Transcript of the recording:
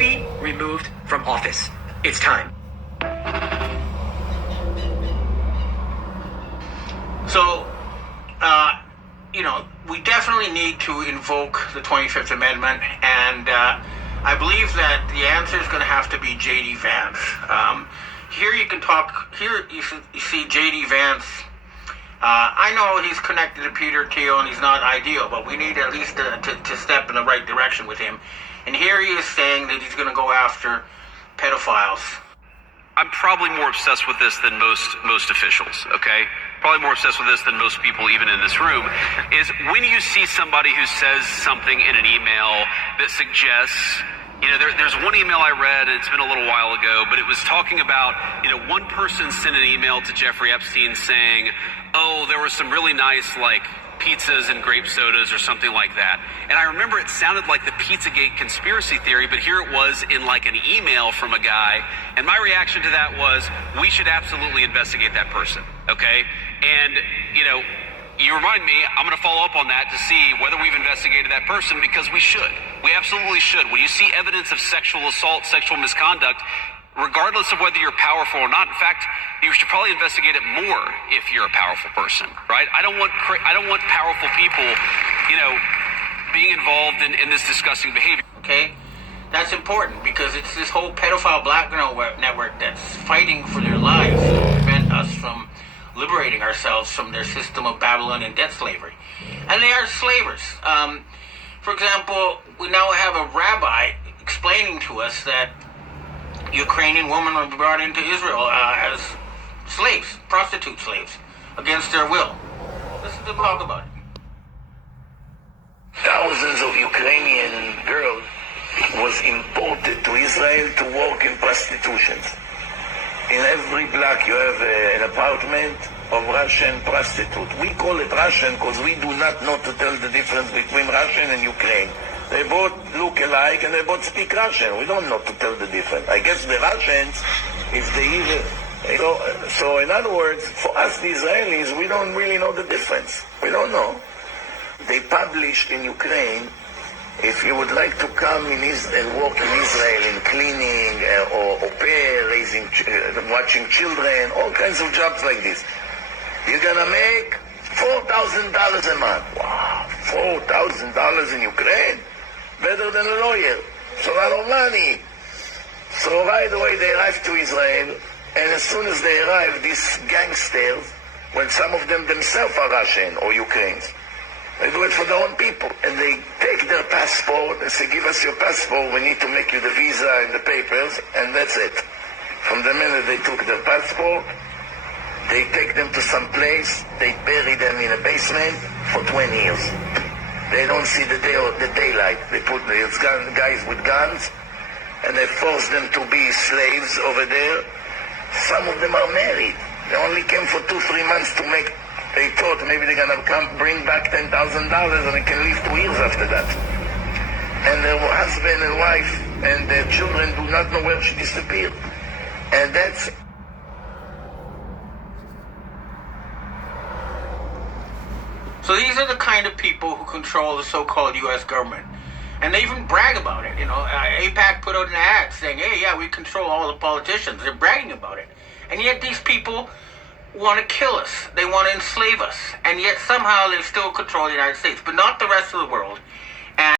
be removed from office. It's time. So, we definitely need to invoke the 25th Amendment, and I believe that the answer is going to have to be J.D. Vance. Here you see J.D. Vance. I know he's connected to Peter Thiel and he's not ideal, but we need at least to step in the right direction with him. And here he is saying that he's going to go after pedophiles. I'm probably more obsessed with this than most officials, okay? Probably more obsessed with this than most people even in this room, is when you see somebody who says something in an email that suggests, there's one email I read, and it's been a little while ago, but it was talking about, one person sent an email to Jeffrey Epstein saying, oh, there were some really nice, pizzas and grape sodas or something like that. And I remember it sounded like the Pizzagate conspiracy theory, but here it was in an email from a guy. And my reaction to that was, we should absolutely investigate that person, okay? And, you remind me, I'm going to follow up on that to see whether we've investigated that person, because we should. We absolutely should. When you see evidence of sexual assault, sexual misconduct, regardless of whether you're powerful or not, in fact, you should probably investigate it more if you're a powerful person, right? I don't want powerful people, being involved in this disgusting behavior. Okay? That's important because it's this whole pedophile blackmail network that's fighting for their lives to prevent us from liberating ourselves from their system of Babylonian debt slavery. And they are slavers. For example, we now have a rabbi explaining to us that Ukrainian women were brought into Israel as slaves, prostitute slaves, against their will. Listen to them talk about it. Thousands of Ukrainian girls was imported to Israel to work in prostitution. In every block you have an apartment of Russian prostitute. We call it Russian because we do not know to tell the difference between Russian and Ukraine. They both look alike and they both speak Russian. We don't know to tell the difference. I guess the Russians, if they even... So in other words, for us the Israelis, we don't really know the difference. We don't know. They published in Ukraine, if you would like to come in and work in Israel in cleaning or au pair, raising, watching children, all kinds of jobs like this, you're gonna make $4,000 a month. Wow, $4,000 in Ukraine? Better than a lawyer. It's a lot of money. So right away they arrived to Israel, and as soon as they arrived, these gangsters, when some of them themselves are Russian or Ukrainians, they do it for their own people. And they take their passport and say, give us your passport, we need to make you the visa and the papers, and that's it. From the minute they took their passport, they take them to some place, they bury them in a basement for 20 years. They don't see the daylight. They put these guys with guns, and they force them to be slaves over there. Some of them are married. They only came for 2-3 months to make... They thought maybe they're gonna bring back $10,000 and they can live 2 years after that. And their husband and wife and their children do not know where she disappeared. And that's... So these are the kind of people who control the so-called U.S. government. And they even brag about it. AIPAC put out an ad saying, hey, yeah, we control all the politicians. They're bragging about it. And yet these people want to kill us. They want to enslave us. And yet somehow they still control the United States, but not the rest of the world.